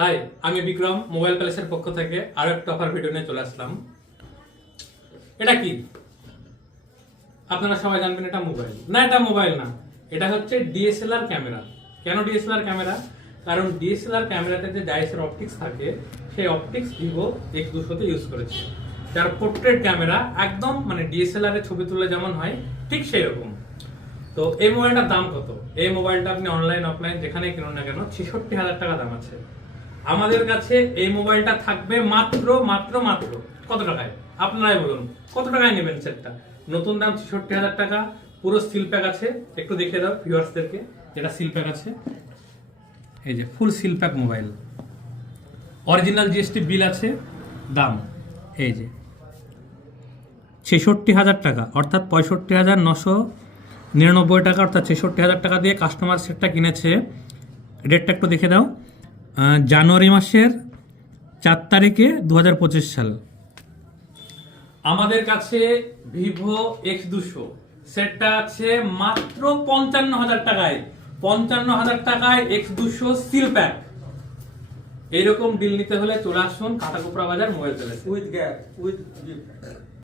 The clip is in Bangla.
হাই, আমি বিক্রম মোবাইল প্যালেসের পক্ষ থেকে আরো একটা অফার ভিডিও নিয়ে চলে আসলাম। এটা কি আপনারা সবাই জানবেন, এটা মোবাইল না। এটা মোবাইল না, এটা হচ্ছে ডিএসএলআর ক্যামেরা। কেন ডিএসএলআর ক্যামেরা? কারণ ডিএসএলআর ক্যামেরাতে যে ডাইসের অপটিক্স থাকে, সেই অপটিক্স ভিভো X200 তে ইউজ করেছে। যার পোর্ট্রেট ক্যামেরা একদম মানে ডিএসএলআর এর ছবি তুললে যেমন হয় ঠিক সেই রকম। তো এই মোবাইলটার দাম কত? এই মোবাইলটা আপনি অনলাইন অফলাইন যেখানে কিনুন না কেন 66,000 টাকা দাম আছে। আমাদের কাছে এই মোবাইলটা থাকবে মাত্র মাত্র মাত্র কত টাকায়? আপনারাই বলুন, কত টাকায় নেবেন সেটটা? নতুন দাম 66,000 টাকা, পুরো সিল প্যাক আছে। একটু দেখে দাও ভিউয়ার্সদেরকে, এটা সিল প্যাক আছে। এই যে full seal pack mobile, original GST bill আছে। দাম এই যে 66,000 টাকা, অর্থাৎ 65,999 টাকা, অর্থাৎ 66,000 টাকা দিয়ে কাস্টমার সেটটা কিনেছে। ডেটটা একটু দেখে দাও, জানুয়ারি মাসের 4 তারিখে 2025 সাল। আমাদের কাছে ভিভো X200 সেটটা আছে মাত্র 55,000 টাকায়। 55,000 টাকায় X200 সিল প্যাক। এইরকম ডিল নিতে হলে চলে আসুন কাটাকোপড়া বাজার mobile palace. with gap, with gift.